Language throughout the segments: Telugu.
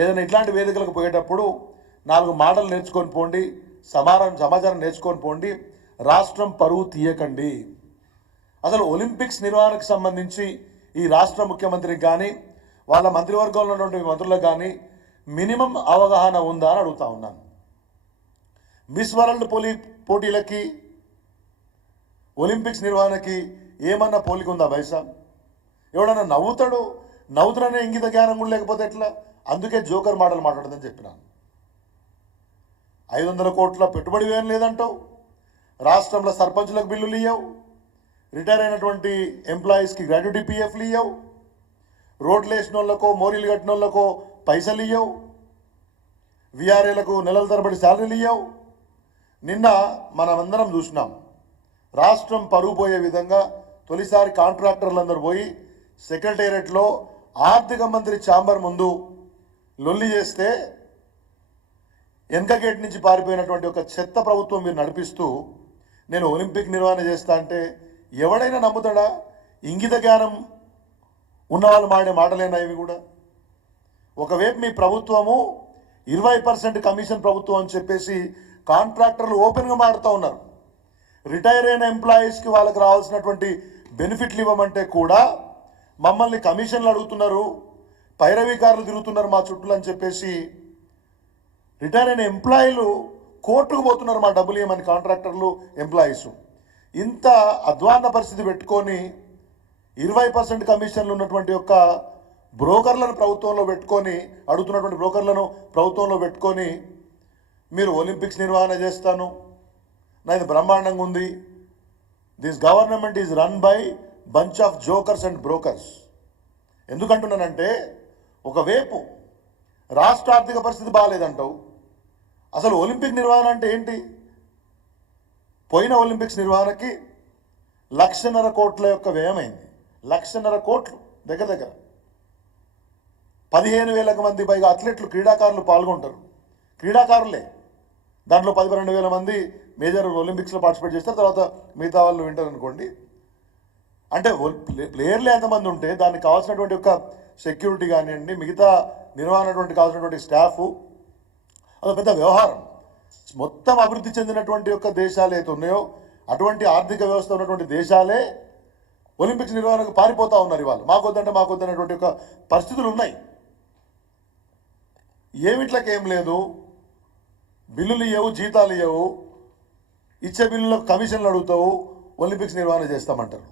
ఏదైనా ఇట్లాంటి వేదికలకు పోయేటప్పుడు 4 మాటలు నేర్చుకొని పోండి, సమాచారం నేర్చుకొని పోండి, రాష్ట్రం పరువు తీయకండి. అసలు ఒలింపిక్స్ నిర్వహణకు సంబంధించి ఈ రాష్ట్ర ముఖ్యమంత్రికి కానీ వాళ్ళ మంత్రివర్గంలో ఉన్నటువంటి మంత్రులకు కానీ మినిమం అవగాహన ఉందా అని అడుగుతా ఉన్నాను. మిస్ వరల్డ్ పోటీలకి ఒలింపిక్స్ నిర్వహణకి ఏమన్నా పోలిక ఉందా బైసా? ఎవడన్నా నవ్వుతున్ననే ఇంగిత జ్ఞానం కూడా లేకపోతే ఎట్లా? అందుకే జోకర్ మాటలు మాట్లాడదని చెప్పినాను. 500 కోట్ల పెట్టుబడి ఏం లేదంటావు, రాష్ట్రంలో సర్పంచులకు బిల్లులు ఇవ్వవు, రిటైర్ అయినటువంటి ఎంప్లాయీస్కి గ్రాట్యుటీ పిఎఫ్లు ఇవ్వవు, రోడ్లు వేసిన వాళ్ళకో మోరీలు కట్టిన వాళ్ళకో పైసలు ఇవ్వవు, విఆర్ఏలకు నెలల తరబడి శాలరీలు ఇవ్వవు. నిన్న మనమందరం చూసినాం, రాష్ట్రం పరువు పోయే విధంగా తొలిసారి కాంట్రాక్టర్లందరూ పోయి సెక్రటేరియట్లో ఆర్థిక మంత్రి ఛాంబర్ ముందు లొల్లి చేస్తే వెనక గేట్ నుంచి పారిపోయినటువంటి ఒక చెత్త ప్రభుత్వం మీరు నడిపిస్తూ నేను ఒలింపిక్ నిర్వహణ చేస్తా అంటే ఎవడైనా నమ్ముతాడా? ఇంగిత జ్ఞానం ఉన్నవాళ్ళు మాడే మాటలేనా ఇవి కూడా? ఒకవైపు మీ ప్రభుత్వము 20% కమిషన్ ప్రభుత్వం అని చెప్పేసి కాంట్రాక్టర్లు ఓపెన్గా మాడుతూ ఉన్నారు. రిటైర్ అయిన ఎంప్లాయీస్కి వాళ్ళకి రావాల్సినటువంటి బెనిఫిట్లు ఇవ్వమంటే కూడా మమ్మల్ని కమిషన్లు అడుగుతున్నారు, పైరవీకారులు తిరుగుతున్నారు మా చుట్టూ అని చెప్పేసి రిటైర్ అయిన ఎంప్లాయీలు కోర్టుకు పోతున్నారు మా డబ్బులు ఇవ్వమని కాంట్రాక్టర్లు ఎంప్లాయీస్. ఇంత అధ్వాన్న పరిస్థితి పెట్టుకొని 20% కమిషన్లు ఉన్నటువంటి యొక్క బ్రోకర్లను ప్రభుత్వంలో పెట్టుకొని అడుగుతున్నటువంటి బ్రోకర్లను ప్రభుత్వంలో పెట్టుకొని మీరు ఒలింపిక్స్ నిర్వహణ చేస్తాను, నాది బ్రహ్మాండంగా ఉంది, this government is run by bunch of jokers and brokers. ఎందుకంటున్నానంటే ఒకవైపు రాష్ట్ర ఆర్థిక పరిస్థితి బాగాలేదంటావు, అసలు ఒలింపిక్ నిర్వహణ అంటే ఏంటి? పోయిన ఒలింపిక్స్ నిర్వహణకి 1,50,000 కోట్ల యొక్క వ్యయమైంది. 1,50,000 కోట్లు దగ్గర 15,000 మంది పైగా అథ్లెట్లు క్రీడాకారులు పాల్గొంటారు. క్రీడాకారులే దాంట్లో 12,000 మంది మేజర్ ఒలింపిక్స్లో పార్టిసిపేట్ చేస్తారు, తర్వాత మిగతా వాళ్ళు వింటారు అనుకోండి. అంటే ప్లేయర్లు ఎంతమంది ఉంటే దానికి కావాల్సినటువంటి యొక్క సెక్యూరిటీ కానివ్వండి, మిగతా నిర్వహణ కావాల్సినటువంటి స్టాఫ్, అది పెద్ద వ్యవహారం. మొత్తం అభివృద్ధి చెందినటువంటి యొక్క దేశాలు అయితే ఉన్నాయో అటువంటి ఆర్థిక వ్యవస్థ ఉన్నటువంటి దేశాలే ఒలింపిక్స్ నిర్వహణకు పారిపోతూ ఉన్నారు. ఇవాళ మాకొద్దనేటువంటి ఒక పరిస్థితులు ఉన్నాయి. ఏమిట్లకేం లేదు, బిల్లులు ఇవ్వవు, జీతాలు ఇవ్వవు, ఇచ్చే బిల్లులకు కమిషన్లు అడుగుతావు, ఒలింపిక్స్ నిర్వహణ చేస్తామంటారు.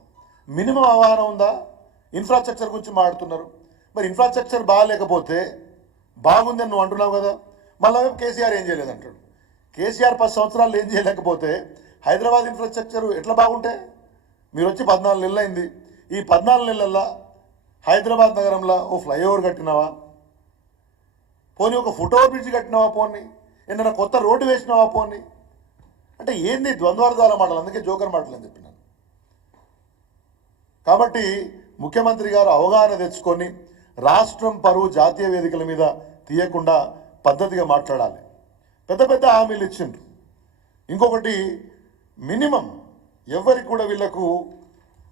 మినిమం అవగాహన ఉందా? ఇన్ఫ్రాస్ట్రక్చర్ గురించి మాట్లాడుతున్నారు. మరి ఇన్ఫ్రాస్ట్రక్చర్ బాగాలేకపోతే బాగుంది అని నువ్వు అంటున్నావు కదా, మళ్ళీ కేసీఆర్ ఏం చేయలేదంటాడు. కేసీఆర్ 10 సంవత్సరాలు ఏం చేయలేకపోతే హైదరాబాద్ ఇన్ఫ్రాస్ట్రక్చర్ ఎట్లా బాగుంటే? మీరు వచ్చి 14 నెలలు అయింది. ఈ 14 నెలల్లో హైదరాబాద్ నగరంలో ఓ ఫ్లైఓవర్ కట్టినావా? పోనీ ఒక ఫుట్ఓవర్ బ్రిడ్జ్ కట్టినావా? పోనీ ఏదైనా కొత్త రోడ్డు వేసినావా? పోనీ అంటే ఏంది ద్వంద్వార్థాల మాటలు? అందుకే జోకర్ మాటలు అని చెప్పినాను. కాబట్టి ముఖ్యమంత్రి గారు అవగాహన తెచ్చుకొని రాష్ట్రం పరువు జాతీయ వేదికల మీద తీయకుండా పద్ధతిగా మాట్లాడాలి. పెద్ద పెద్ద హామీలు ఇచ్చిండ్రు. ఇంకొకటి మినిమం ఎవరికి కూడా వీళ్లకు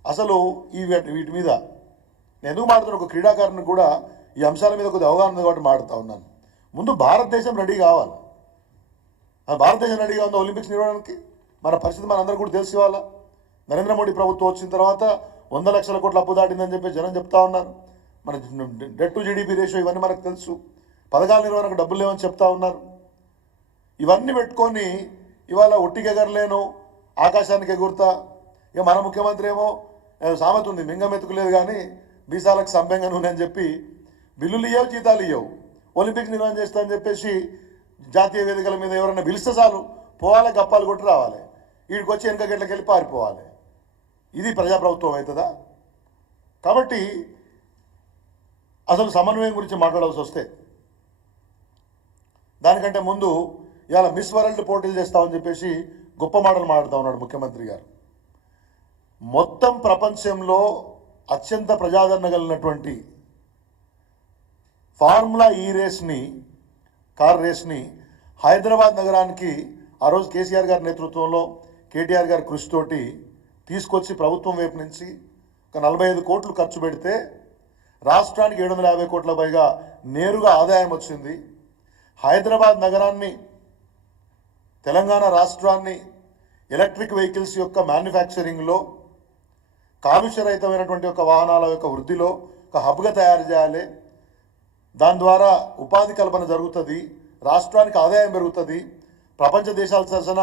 అసలు వీటి మీద నేను ఎందుకు మాట్లాడుతున్నా, ఒక క్రీడాకారుని కూడా ఈ అంశాల మీద కొద్దిగా అవగాహన కాబట్టి మాట్లాడుతూ ఉన్నాను. ముందు భారతదేశం రెడీ కావాలి. భారతదేశం రెడీగా ఉందా ఒలింపిక్స్ నిర్వహణకి? మన పరిస్థితి మనందరూ కూడా తెలిసి వాళ్ళ నరేంద్ర మోడీ ప్రభుత్వం వచ్చిన తర్వాత 100 లక్షల కోట్ల అప్పు దాటిందని చెప్పి జనం చెప్తా ఉన్నారు. మన డెట్ టు జీడీపీ రేషియో ఇవన్నీ మనకు తెలుసు. పథకాల నిర్వహణకు డబ్బులు లేవని చెప్తా ఉన్నారు. ఇవన్నీ పెట్టుకొని ఇవాళ ఒట్టికెగరలేను ఆకాశానికి ఎగురుతా. ఇక మన ముఖ్యమంత్రి ఏమో సామెత ఉంది, మింగం ఎత్తుకులేదు కానీ బీసాలకు సంబెంగా నూనె అని చెప్పి బిల్లులు ఇవ్వవు, జీతాలు ఇవ్వవు, ఒలింపిక్స్ నిర్వహణ చేస్తా అని చెప్పేసి జాతీయ వేదికల మీద ఎవరైనా పిలిస్తే చాలు పోవాలి, గప్పాలు కొట్టి రావాలి, వీడికి వచ్చి వెనక గంటలకు వెళ్ళి పారిపోవాలి. ఇది ప్రజాప్రభుత్వం అవుతుందా? కాబట్టి అసలు సమన్వయం గురించి మాట్లాడాల్సి వస్తే దానికంటే ముందు ఇవాళ మిస్ వరల్డ్ పోటీలు చేస్తామని చెప్పేసి గొప్ప మాటలు మాట్లాడుతూ ఉన్నాడు ముఖ్యమంత్రి గారు. మొత్తం ప్రపంచంలో అత్యంత ప్రజాదరణ కలిగినటువంటి ఫార్ములా ఈ కార్ రేస్ని హైదరాబాద్ నగరానికి ఆ రోజు కేసీఆర్ గారి నేతృత్వంలో కేటీఆర్ గారి కృషితోటి తీసుకొచ్చి ప్రభుత్వం వైపు నుంచి ఒక 45 కోట్లు ఖర్చు పెడితే రాష్ట్రానికి 750 కోట్ల పైగా నేరుగా ఆదాయం వచ్చింది. హైదరాబాద్ నగరాన్ని, తెలంగాణ రాష్ట్రాన్ని ఎలక్ట్రిక్ వెహికల్స్ యొక్క మ్యానుఫ్యాక్చరింగ్లో, కాలుష్యరహితమైనటువంటి ఒక వాహనాల యొక్క వృద్ధిలో ఒక హబ్గా తయారు చేయాలి. దాని ద్వారా ఉపాధి కల్పన జరుగుతుంది, రాష్ట్రానికి ఆదాయం పెరుగుతుంది, ప్రపంచ దేశాల సరసన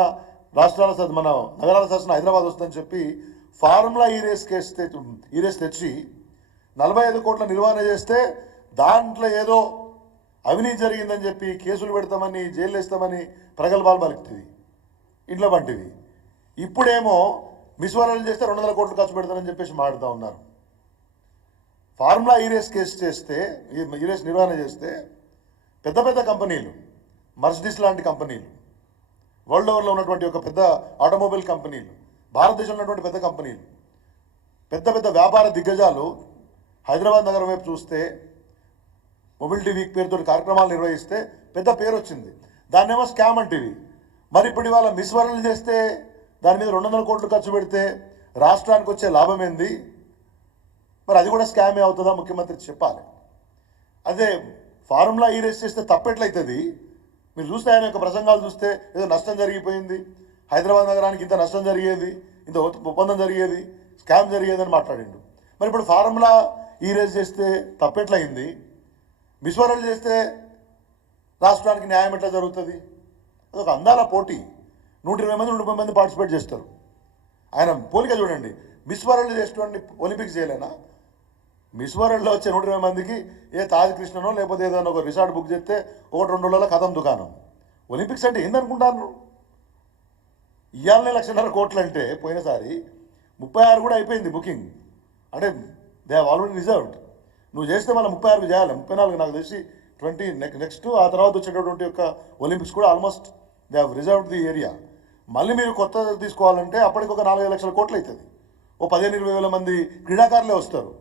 రాష్ట్రాల మన నగరాల సరసన హైదరాబాద్ వస్తుందని చెప్పి ఫార్ములా ఈ రేస్ తెచ్చి 45 కోట్ల నిర్వహణ చేస్తే దాంట్లో ఏదో అవినీతి జరిగిందని చెప్పి కేసులు పెడతామని, జైలు వేస్తామని ప్రగల్భాలు పలుకుతుంది, ఇంట్లో వంటివి. ఇప్పుడేమో మిస్ వరల్డ్ చేస్తే 200 కోట్లు ఖర్చు పెడతానని చెప్పేసి మాట్లాడుతూ ఉన్నారు. ఫార్ములా ఈ రేస్ నిర్వహణ చేస్తే పెద్ద పెద్ద కంపెనీలు, మర్సిడీస్ లాంటి కంపెనీలు, వరల్డ్ ఓవర్లో ఉన్నటువంటి ఒక పెద్ద ఆటోమొబైల్ కంపెనీలు, భారతదేశంలో ఉన్నటువంటి పెద్ద కంపెనీలు, పెద్ద పెద్ద వ్యాపార దిగ్గజాలు హైదరాబాద్ నగరం వైపు చూస్తే మొబిలిటీ వీక్ పేరుతో కార్యక్రమాలు నిర్వహిస్తే పెద్ద పేరు వచ్చింది. దాన్నేమో స్కామ్ అంటివి. మరి ఇప్పుడు ఇవాళ మిస్ వరల్డ్ చేస్తే దాని మీద 200 కోట్లు ఖర్చు పెడితే రాష్ట్రానికి వచ్చే లాభం ఏంది? మరి అది కూడా స్కామే అవుతుందా? ముఖ్యమంత్రి చెప్పాలి. అదే ఫార్ములా ఈ రేస్ చేస్తే తప్పెట్లయితుంది? మీరు చూస్తే ఆయన యొక్క ప్రసంగాలు చూస్తే ఏదో నష్టం జరిగిపోయింది, హైదరాబాద్ నగరానికి ఇంత నష్టం జరిగేది, ఇంత ఒప్పందం జరిగేది, స్కామ్ జరిగేది అని మాట్లాడిండు. మరి ఇప్పుడు ఫార్ములా ఈ రేస్ చేస్తే తప్పెట్లయింది? మిస్ వరల్డ్ చేస్తే రాష్ట్రానికి న్యాయం ఎట్లా జరుగుతుంది? అదొక అందాల పోటీ. 120 మంది 130 మంది పార్టిసిపేట్ చేస్తారు. ఆయన పోలిక చూడండి, మిస్ వరల్డ్ చేసేటువంటి ఒలింపిక్స్ చేయలేనా? మిస్ వరల్డ్లో వచ్చే 120 మందికి ఏ తాజ్ కృష్ణనో లేకపోతే ఏదైనా ఒక రిసార్ట్ బుక్ చేస్తే 1-2 రోజుల కథం దుకాణం. ఒలింపిక్స్ అంటే ఏందనుకుంటాను? ఇవాళనే 1,50,000 కోట్లు అంటే పోయినసారి 36 కూడా అయిపోయింది బుకింగ్. అంటే దే హ్యావ్ ఆల్రెడీ రిజర్వ్డ్. నువ్వు చేస్తే మళ్ళీ 36 చేయాలి, 34 నాకు తెలిసి 20 నెక్స్ట్ ఆ తర్వాత వచ్చేటటువంటి యొక్క ఒలింపిక్స్ కూడా almost they have reserved the area. మళ్ళీ మీరు కొత్త తీసుకోవాలంటే అప్పటికి ఒక 4-5 లక్షల కోట్లు అవుతుంది. ఓ 15-20 వేల మంది క్రీడాకారులే వస్తారు.